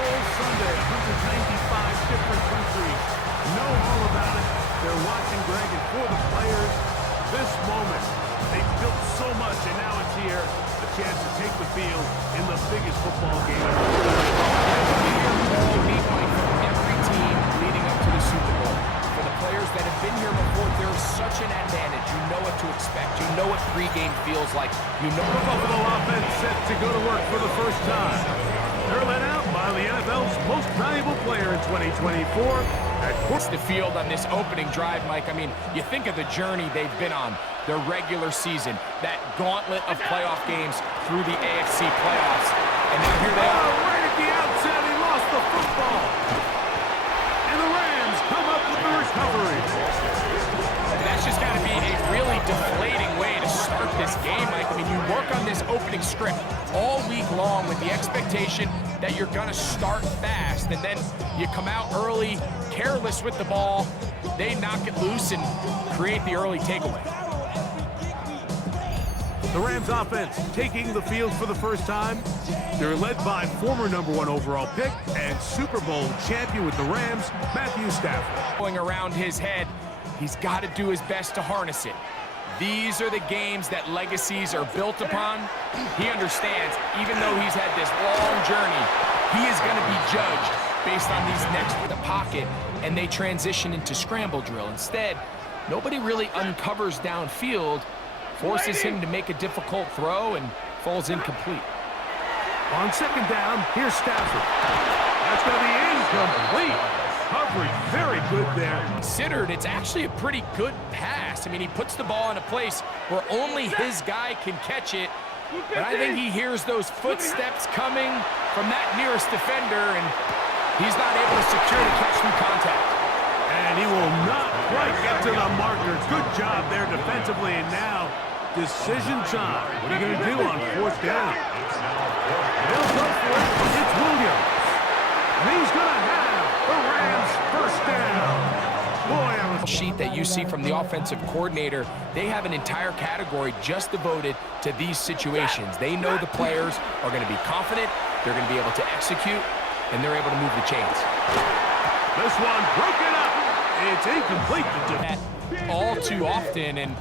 Bowl Sunday, 195 different countries know all about it. They're watching, Greg, and for the players, this moment, they've built so much, and now it's here, a chance to take the field in the biggest football game ever. All week, Mike, from every team leading up to the Super Bowl. For the players that have been here before, there's such an advantage. You know what to expect. You know what pregame feels like. You know the Buffalo offense set to go to work for the first time. They're led out by the NFL's most valuable player in 2024. It's the field on this opening drive, Mike. I mean, you think of the journey they've been on, their regular season, that gauntlet of playoff games through the AFC playoffs. And now here they are. Right at the outset, he lost the football. And the Rams come up with the recovery. That's just got to be a really deflating way to start this game, Mike. I mean, you work on this opening script all week long with the expectation that you're going to start fast, and then you come out early, careless with the ball, they knock it loose and create the early takeaway. The Rams offense taking the field for the first time. They're led by former #1 overall pick and Super Bowl champion with the Rams, Matthew Stafford. Going around his head, he's got to do his best to harness it. These are the games that legacies are built upon. He understands, even though he's had this long journey, he is going to be judged based on these next to the pocket, and they transition into scramble drill. Instead, nobody really uncovers downfield, forces him to make a difficult throw, and falls incomplete. On second down, here's Stafford. That's going to be incomplete. Coverage very good there. Considered, it's actually a pretty good pass. I mean, he puts the ball in a place where only his guy can catch it. But I think he hears those footsteps coming from that nearest defender, and he's not able to secure the catch through contact. And he will not quite get to the marker. Good job there defensively, and now decision time. What are you going to do on fourth down? They'll go for it. It's Williams. And he's going to have the Rams first down. Boy, sheet that you see from the offensive coordinator, they have an entire category just devoted to these situations. They know the players are going to be confident, they're going to be able to execute, and they're able to move the chains. This one broken up. It's incomplete. That all too often, and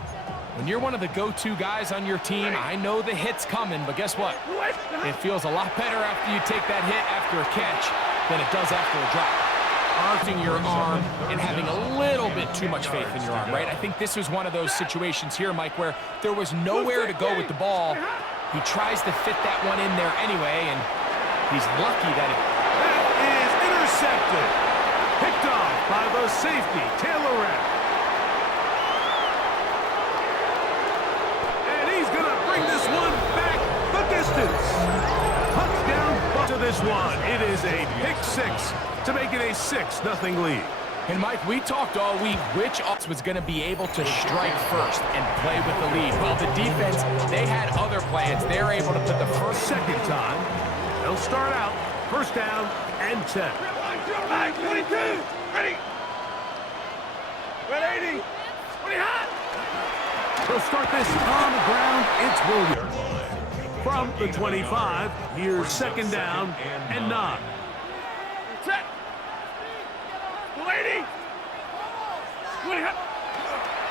when you're one of the go-to guys on your team, I know the hit's coming, but guess what? It feels a lot better after you take that hit after a catch than it does after a drop. Arcing your arm and having a little bit too much faith in your arm, right? I think this was one of those situations here, Mike, where there was nowhere to go with the ball. He tries to fit that one in there anyway, and he's lucky that it... That is intercepted. Picked off by the safety, Taylor Rapp. And he's going to bring this one back the distance. Touchdown to this one. It is a pick six to make it a 6-0 lead. And Mike, we talked all week which offense was going to be able to strike first and play with the lead. Well, the defense, they had other plans. They're able to put the first... Second time, they'll start out first down and 10. 22, ready. 180, 20 hot. They'll start this on the ground. It's Williams. From the 25, here's second down and 9. Set. 280. 20 hot.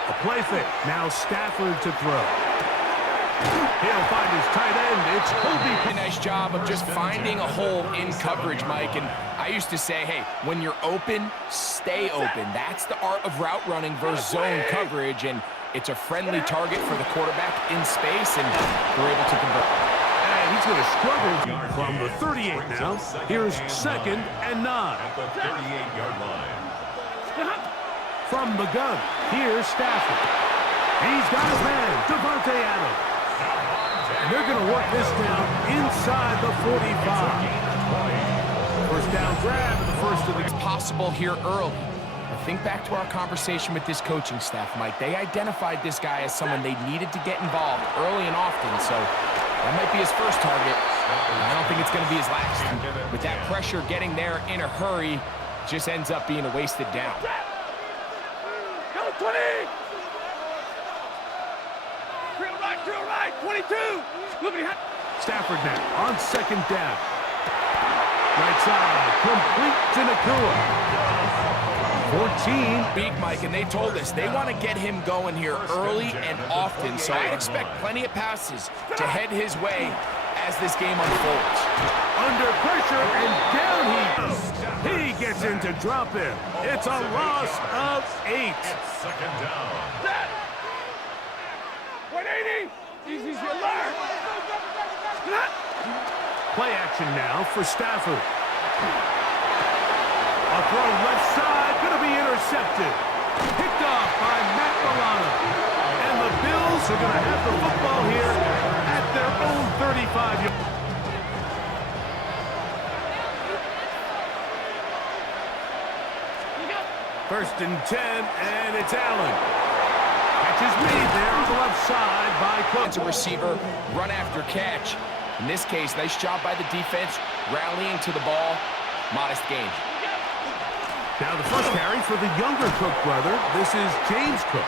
A play fake. Now Stafford to throw. He'll find his tight end. It's Kobe. A nice job of just finding a hole in coverage, Mike. And I used to say, hey, when you're open, stay open. That's the art of route running versus zone coverage. And it's a friendly target for the quarterback in space, and we're able to convert. And he's going to struggle from the 38 now. Here's second and 9. At the 38-yard line. From the gun, here's Stafford. He's got his man, Devontae Adams. And they're going to work this down inside the 45. First down grab, the first of the... It's possible here early. But think back to our conversation with this coaching staff, Mike. They identified this guy as someone they needed to get involved early and often, so that might be his first target. I don't think it's going to be his last. With that pressure getting there in a hurry, just ends up being a wasted down. Go 20. Drill right, 22. Stafford now on second down. Right side, complete to Nakua. 14. Big Mike, and they told us they want to get him going here early and often, so I'd expect plenty of passes to head his way as this game unfolds. Under pressure, and down he goes. He gets in to drop him. It's a loss of 8. Second down. 180. Easy as you learn. Play action now for Stafford. A throw left side, going to be intercepted. Picked off by Matt Milano. And the Bills are going to have the football here at their own 35-yard. First and 10, and it's Allen. Catch is made there on the left side by Cook. It's a receiver, run after catch. In this case, nice job by the defense, rallying to the ball. Modest gain. Now the first carry for the younger Cook brother. This is James Cook.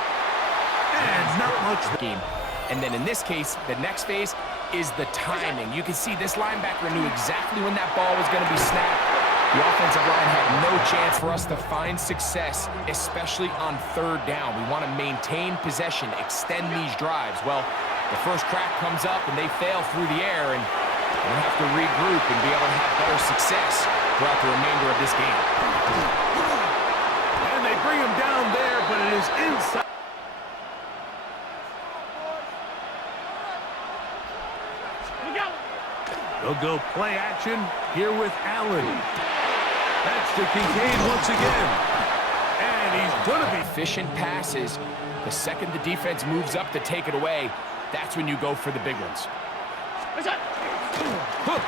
And not much. Game. And then in this case, the next phase is the timing. You can see this linebacker knew exactly when that ball was going to be snapped. The offensive line had no chance for us to find success, especially on third down. We want to maintain possession, extend these drives. Well, the first crack comes up and they fail through the air, and we'll have to regroup and be able to have better success throughout the remainder of this game. And they bring him down there, but it is inside. They'll go play action here with Allen. That's to Kincaid once again. And he's going to be Efficient passes. The second the defense moves up to take it away, that's when you go for the big ones. Hook.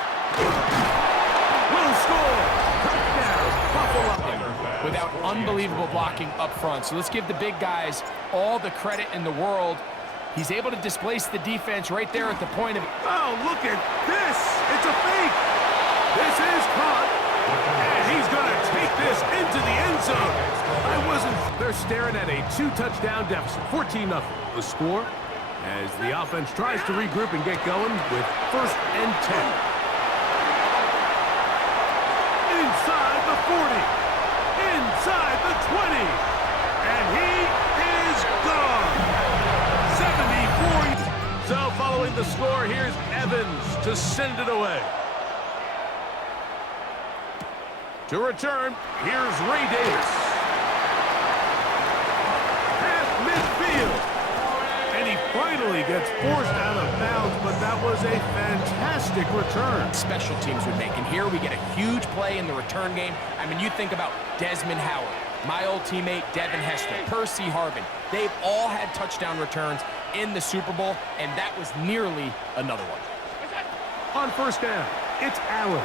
Will score. Touchdown, Buffalo. Without unbelievable blocking up front. So let's give the big guys all the credit in the world. He's able to displace the defense right there at the point of... Oh, look at this. It's a fake. This is caught. And he's going to take this into the end zone. They're staring at a 2-touchdown deficit, 14-0. The score as the offense tries to regroup and get going with first and 10. Inside the 40. Inside the 20. And he is gone. 74. So following the score, here's Evans to send it away. To return, here's Ray Davis. Half midfield. And he finally gets forced out of bounds, but that was a fantastic return. Special teams would make. And here we get a huge play in the return game. I mean, you think about Desmond Howard, my old teammate Devin Hester, Percy Harvin. They've all had touchdown returns in the Super Bowl, and that was nearly another one. On first down, it's Allen.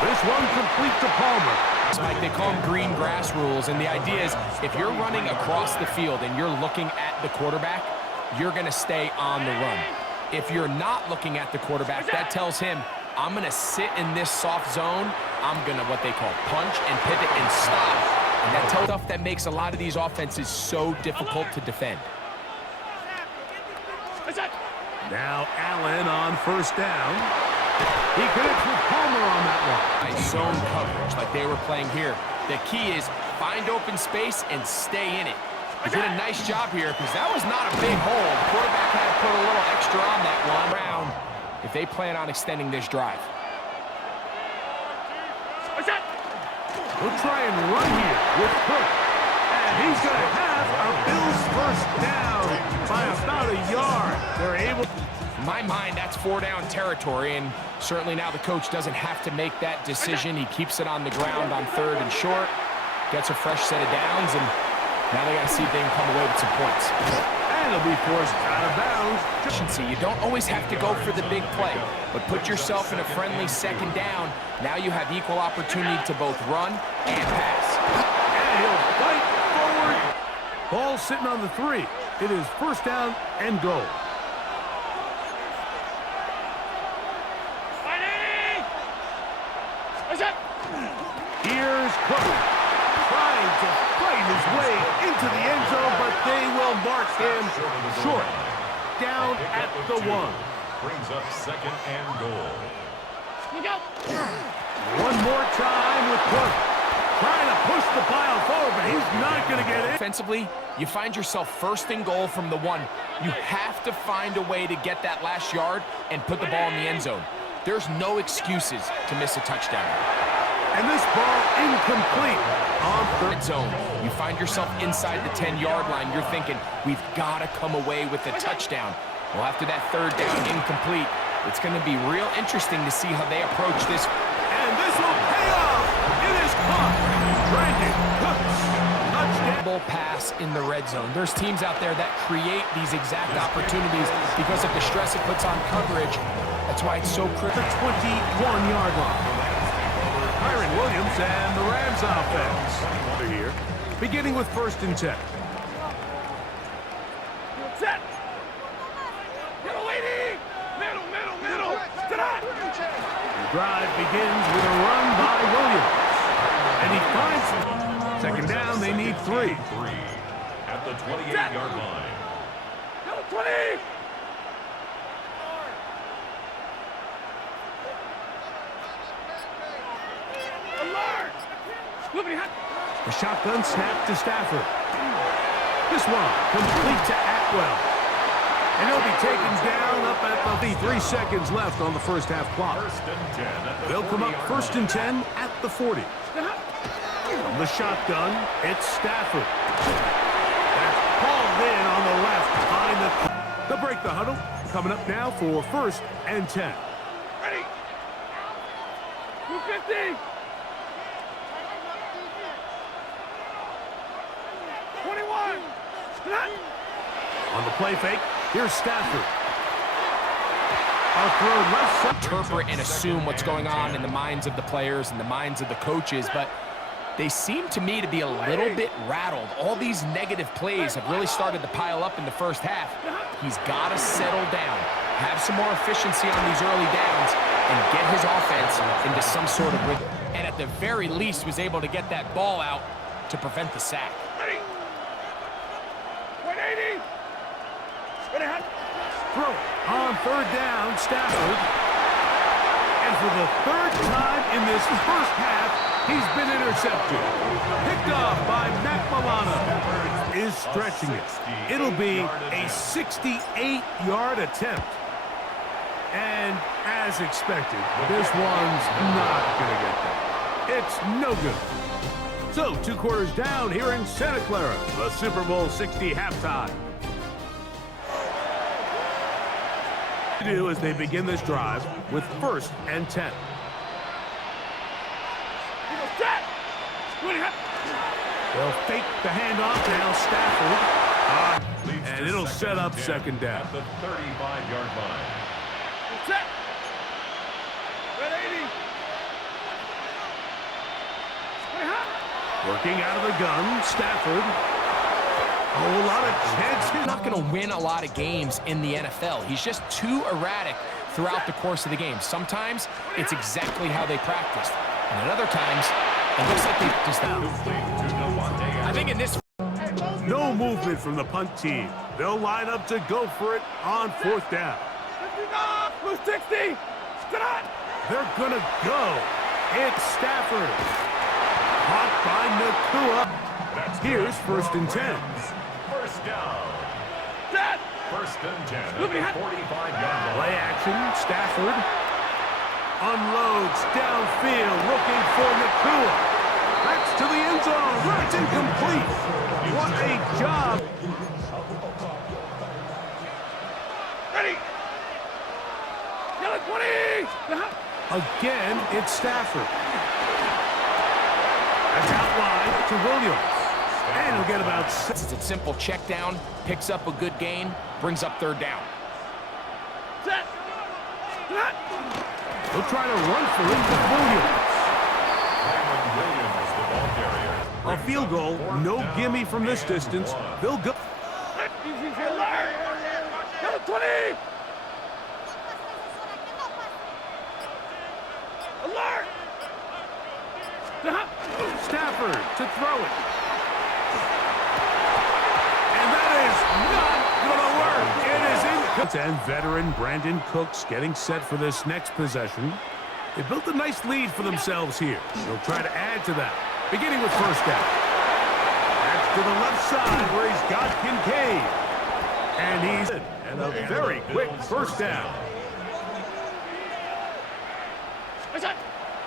This one complete to Palmer. It's like they call them green grass rules, and the idea is if you're running across the field and you're looking at the quarterback, you're going to stay on the run. If you're not looking at the quarterback, that tells him, I'm going to sit in this soft zone. I'm going to what they call punch and pivot and stop. And that tells stuff that makes a lot of these offenses so difficult to defend. Now Allen on first down. He connects with Palmer on that one. Nice zone coverage like they were playing here. The key is find open space and stay in it. He did a nice job here because that was not a big hole. The quarterback had to put a little extra on that one round if they plan on extending this drive. We'll try and run here with Cook. And he's going to have a Bills first down by about a yard. They're able... In my mind, that's 4-down territory, and certainly now the coach doesn't have to make that decision. He keeps it on the ground on third and short, gets a fresh set of downs, and now they got to see if they can come away with some points. And it'll be forced out of bounds. You don't always have to go for the big play, but put yourself in a friendly second down. Now you have equal opportunity to both run and pass. And he'll fight forward. Ball sitting on the 3. It is first down and goal. Here's Cook trying to fight his way into the end zone, but they will mark him short. Down at the 1. Brings up second and goal. One more time with Cook. Trying to push the pile forward, but he's not going to get it. Offensively, you find yourself first and goal from the 1. You have to find a way to get that last yard and put the ball in the end zone. There's no excuses to miss a touchdown. And this ball incomplete on Third zone. You find yourself inside the 10-yard line. You're thinking, we've got to come away with a touchdown. Well, after that third down incomplete, it's going to be real interesting to see how they approach this. And this will pay off. It is caught. Brandon Cooks. Touchdown. Pass in the red zone. There's teams out there that create these exact opportunities because of the stress it puts on coverage. That's why it's so critical. The 21-yard line. Kyron Williams and the Rams offense. They're here, beginning with 1st and 10. Set. Middle, lady. Middle. The drive begins with a run by Williams. And he finds it. Second down, they need 3. At the 28-yard line. Middle 20. The shotgun snap to Stafford. This one complete to Atwell. And he'll be taken down up at the 3 seconds left on the first half clock. They'll come up 1st and 10 at the 40. From the shotgun, it's Stafford. That's hauled in on the left behind the... They'll break the huddle. Coming up now for 1st and 10. Ready. 250. 21. On the play fake, here's Stafford. I'll throw left side. Interpret and assume what's going on in the minds of the players and the minds of the coaches, but they seem to me to be a little bit rattled. All these negative plays have really started to pile up in the first half. He's got to settle down, have some more efficiency on these early downs, and get his offense into some sort of rhythm. And at the very least was able to get that ball out to prevent the sack. Ready. 180. Ready, hot. Throw it on 3rd down, Stafford. And for the 3rd time in this first half, he's been intercepted. Picked off by Matt Milano. Is stretching it. It'll be a 68-yard attempt. And as expected, this one's not going to get there. It's no good. So, 2 quarters down here in Santa Clara, the Super Bowl 60 halftime. Do as they begin this drive with 1st and 10. They'll fake the handoff now, Stafford. And it'll set up 2nd down. At the 35-yard line. Set. 180. Working out of the gun, Stafford. A whole lot of chances. He's not going to win a lot of games in the NFL. He's just too erratic throughout the course of the game. Sometimes it's exactly how they practiced. And at other times, it looks like they just... I think in this... No movement from the punt team. They'll line up to go for it on 4th down. 60. They're gonna go. It's Stafford. Caught by Nakua. Here's 1st and 10. First down. Set. 1st and 10 at the 45-yard line. Play action, Stafford. Unloads downfield, looking for Nakua. That's to the end zone. It's incomplete. What a job. Ready. Yellow 20. Again, it's Stafford. That's out wide to Williams. And he'll get about 6. It's a simple check down, picks up a good gain, brings up 3rd down. Set. He'll try to run for it with Williams. Williams, the ball carrier. A field goal, no gimme from this distance. They'll go. Yellow 20. Alert. Stafford to throw it. And that is not going to work. It is in. And veteran Brandon Cooks getting set for this next possession. They built a nice lead for themselves here. They'll try to add to that, beginning with first down. That's to the left side where he's got Kincaid. And he's in. And a very quick first down.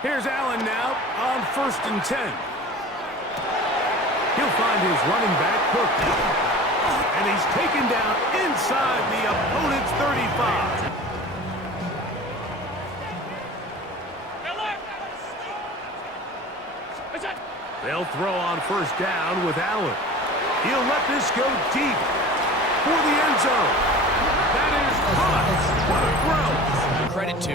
Here's Allen now on 1st and 10. He'll find his running back, Cook. And he's taken down inside the opponent's 35. They'll throw on first down with Allen. He'll let this go deep for the end zone. That is caught. What a throw. Credit to,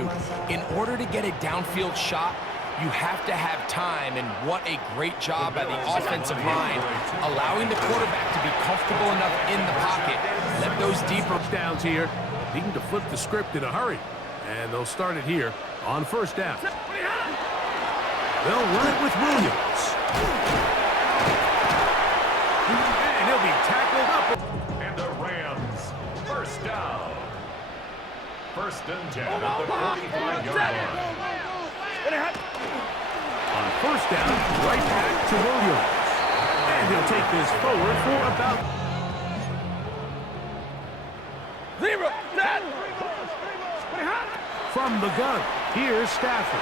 in order to get a downfield shot, you have to have time, and what a great job by the offensive line, allowing the quarterback to be comfortable enough in the pocket. Let those deeper downs here, needing to flip the script in a hurry. And they'll start it here on first down. They'll run it with Williams. And he'll be tackled up. And the Rams, first down. 1st and 10 at the 45-yard line. On first down, right back to Williams. And he'll take this forward for about 0, 10. from the gun. Here's Stafford.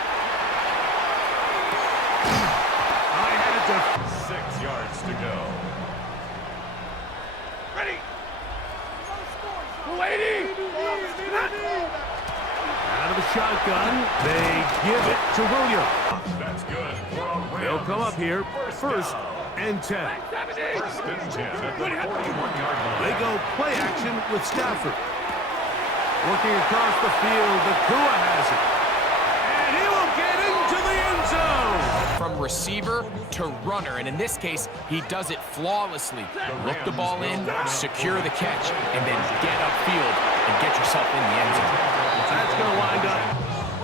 I had it to 6 yards to go. Ready. 280. out of the shotgun. They give it to Williams. That's good for a Rams. They'll come up here first and 10. 1st and 10 at the 41-yard line. They go play action with Stafford. Working across the field, Nakua has it. And he will get into the end zone. From receiver to runner, and in this case, he does it flawlessly. Look the ball in, secure the catch, and then get upfield and get yourself in the end zone. That's going to wind up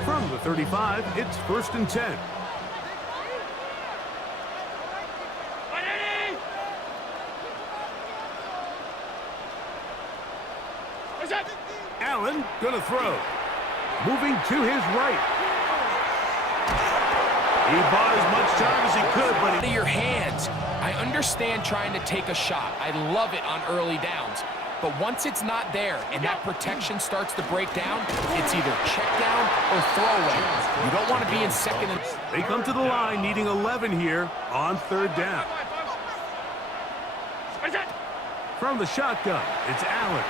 from the 35. It's 1st and 10. Allen gonna throw. Moving to his right. He bought as much time as he could, but Out of your hands. I understand trying to take a shot. I love it on early downs. But once it's not there and that protection starts to break down, it's either check down or throwaway. You don't want to be in second and... they come to the line needing 11 here on 3rd down. From the shotgun, it's Allen.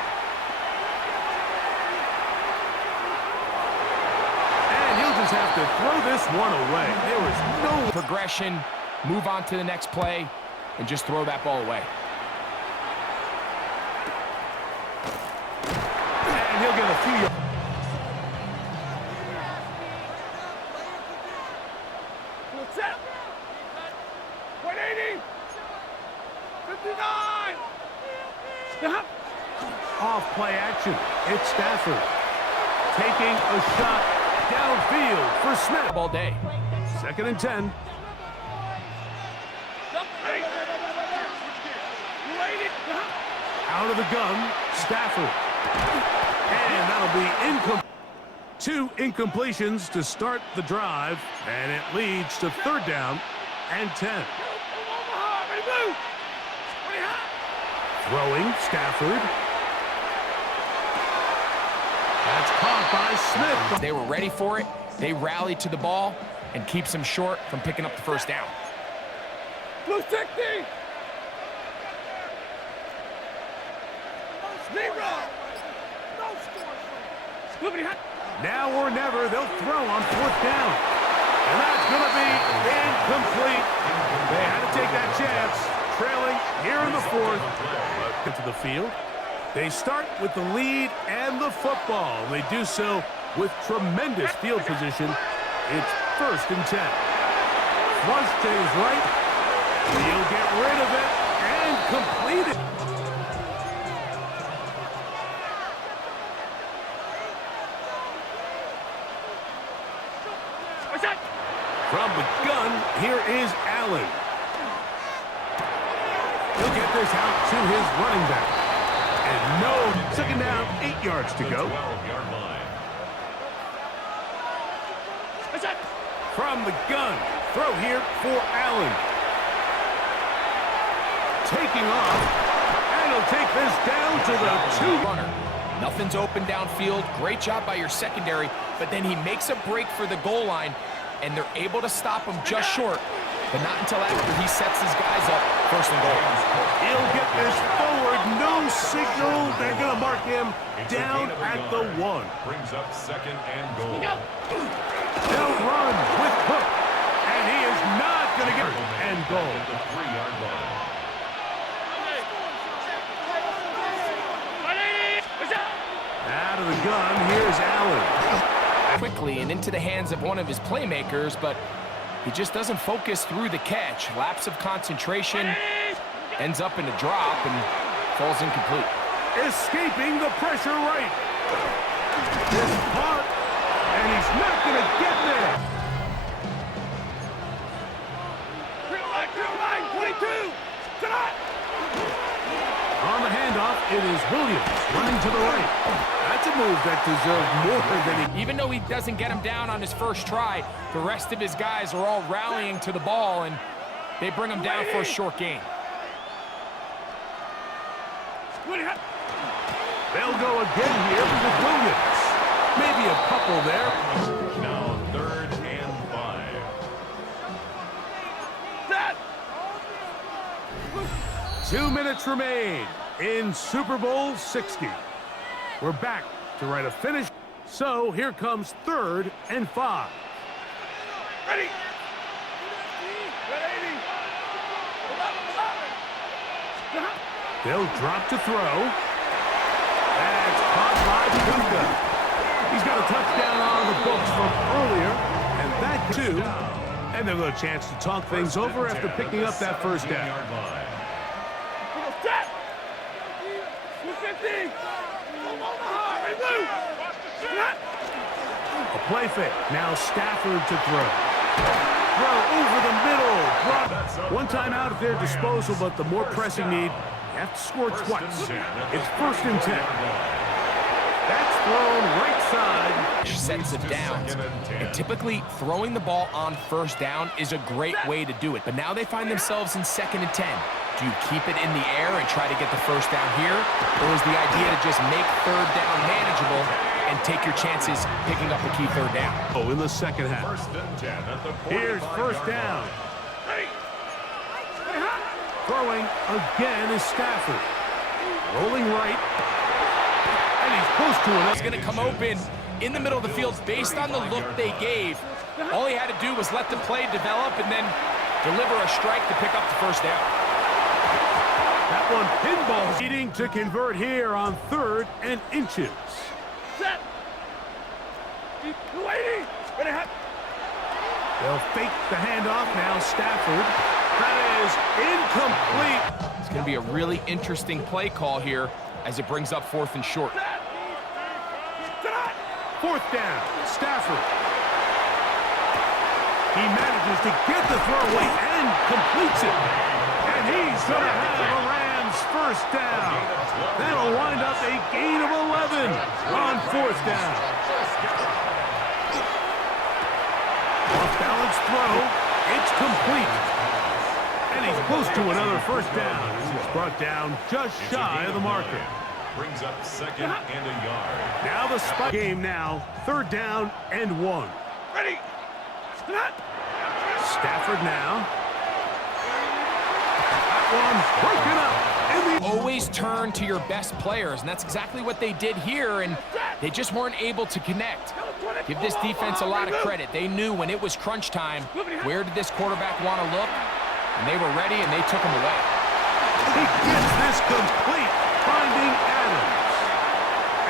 Just have to throw this one away. There was no progression, move on to the next play, and just throw that ball away. And he'll get a few yards. Set. 180. 59. Off play action. It's Stafford taking a shot downfield for Smith. All day. 2nd and 10. Out of the gun, Stafford. And that'll be incomplete. 2 incompletions to start the drive, and it leads to 3rd down and 10. Throwing, Stafford. That's caught by Smith. They were ready for it. They rallied to the ball and keeps them short from picking up the first down. Blue 60. 0. Now or never, they'll throw on 4th down. And that's going to be incomplete. They had to take that chance, trailing here in the 4th. Into the field. They start with the lead and the football. They do so with tremendous field position. It's 1st and 10. Flush to his right. He'll get rid of it and complete it. From the gun, here is Allen. He'll get this out to his running back. And no, 2nd down, 8 yards to go. 12-yard line. from the gun. Throw here for Allen. Taking off, and he'll take this down to the 2. Runner. Nothing's open downfield. Great job by your secondary, but then he makes a break for the goal line, and they're able to stop him just short, but not until after he sets his guys up first and goal. He'll get this forward. No signal. They're going to mark him down at the 1. Brings up second and goal. They'll run with Cook, and he is not going to get it. And goal. The 3-yard line. Out of the gun, here's Allen. Quickly and into the hands of one of his playmakers, but he just doesn't focus through the catch. Lapse of concentration, ends up in a drop, and falls incomplete. Escaping the pressure right. This part, and he's not going to get there. 22. Tonight. On the handoff, it is Williams running to the right. That's a move that deserved more than he... Even though he doesn't get him down on his first try, the rest of his guys are all rallying to the ball, and they bring him down for a short gain. They'll go again here with Williams. Maybe a couple there. Now 3rd and 5. Set. 2 minutes remain in Super Bowl 60. We're back to write a finish. So here comes 3rd and 5. Ready. They'll drop to throw. That's caught by Puka. He's got a touchdown on the books from earlier, and that too. And they'll get a chance to talk things over after picking up that first down. Set. 250. A play fake. Now Stafford to throw. Throw over the middle. Drop. One timeout at their disposal, but the more pressing need, you have to score twice. It's 1st and 10. That's thrown right side. Sets of downs. And typically, throwing the ball on first down is a great way to do it. But now they find themselves in 2nd and 10. Do you keep it in the air and try to get the first down here? Or is the idea to just make 3rd down manageable and take your chances picking up a key 3rd down? Oh, in the second half. 1st and 10 at the 45-yard Here's first down. Throwing again is Stafford. Rolling right. And he's close to it. He's going to come open in the middle of the field based on the look they gave. All he had to do was let the play develop and then deliver a strike to pick up the first down. That one pinball needing to convert here on 3rd and inches. Set. 280. Ready. They'll fake the handoff now. Stafford. That is incomplete. It's going to be a really interesting play call here as it brings up 4th and short. 4th down. Stafford. He manages to get the throwaway and completes it. And he's going to have a Rams first down. That'll wind up a gain of 11 on 4th down. Off-balance throw. It's complete. And he's close to another first down. He's brought down just shy of the marker. brings up 2nd and a yard. Now the spike game now. 3rd down and 1. Ready. Stafford now. That one broken up. Always turn to your best players, and that's exactly what they did here, and they just weren't able to connect. Give this defense a lot of credit. They knew when it was crunch time, where did this quarterback want to look, and they were ready, and they took him away. He gets this complete, finding Adams.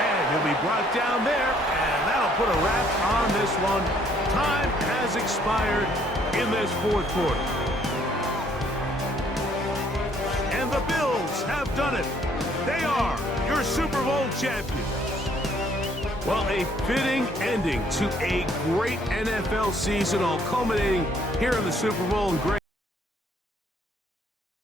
And he'll be brought down there, and that'll put a wrap on this one. Time has expired in this 4th quarter. And the Bills have done it. They are your Super Bowl champions. Well, a fitting ending to a great NFL season, all culminating here in the Super Bowl. And great